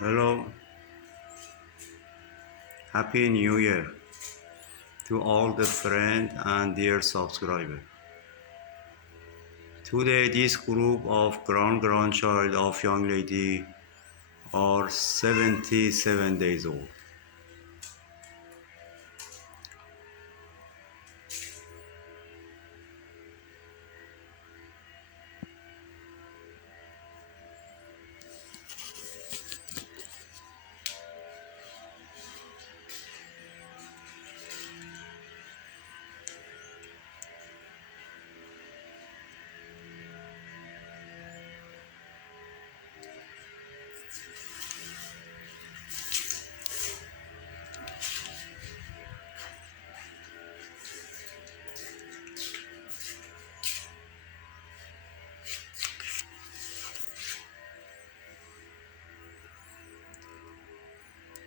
Hello, Happy New Year to all the friends and dear subscribers. Today, this group of grandchild of young lady are 77 days old.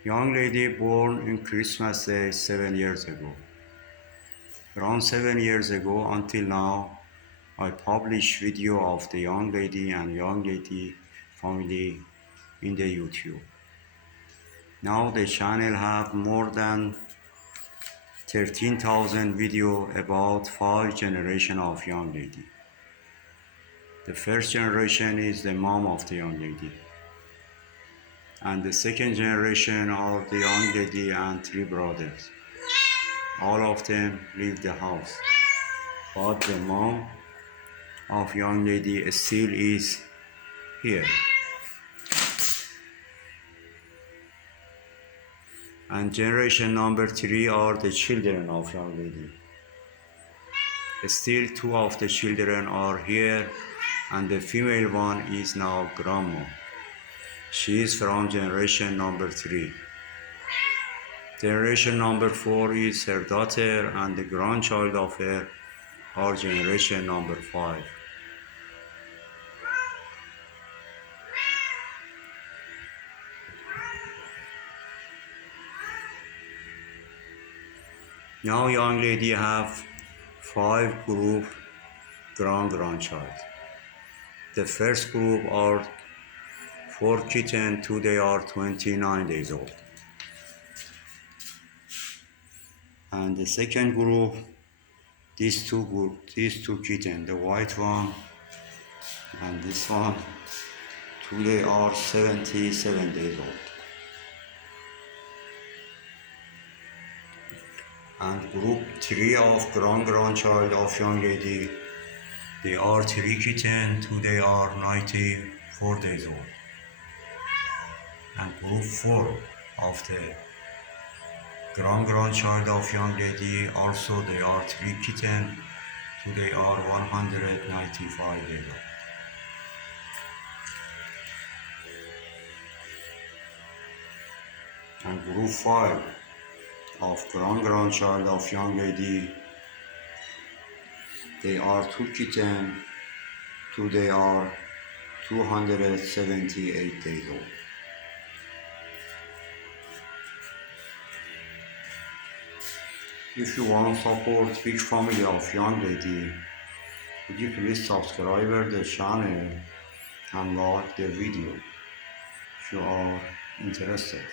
Young lady born in Christmas Day 7 years ago. Around 7 years ago until now, I publish video of the young lady and young lady family in the YouTube. Now the channel have more than 13,000 video about 5 generations of young lady. The first generation is the mom of the young lady. And the second generation are the young lady and 3 brothers. All of them leave the house. But the mom of young lady still is here. And generation number 3 are the children of young lady. Still 2 of the children are here and the female one is now grandma. She is from generation number 3. Generation number 4 is her daughter and the grandchild of her are generation number 5. Now young lady have 5 group grandchild. The first group are 4 kittens, today are 29 days old. And the second group, these two kittens, the white one and this one, today are 77 days old. And group 3 of grandchild of young lady, they are 3 kittens, today are 94 days old. And group 4 of the grandchild of young lady, also they are 3 kittens, today are 195 days old. And group 5 of grandchild of young lady, they are 2 kittens, today are 278 days old. If you want to support big family of young lady, would you please subscribe the channel and like the video if you are interested.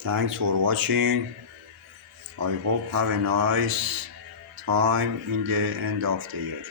Thanks for watching. I hope have a nice time in the end of the year.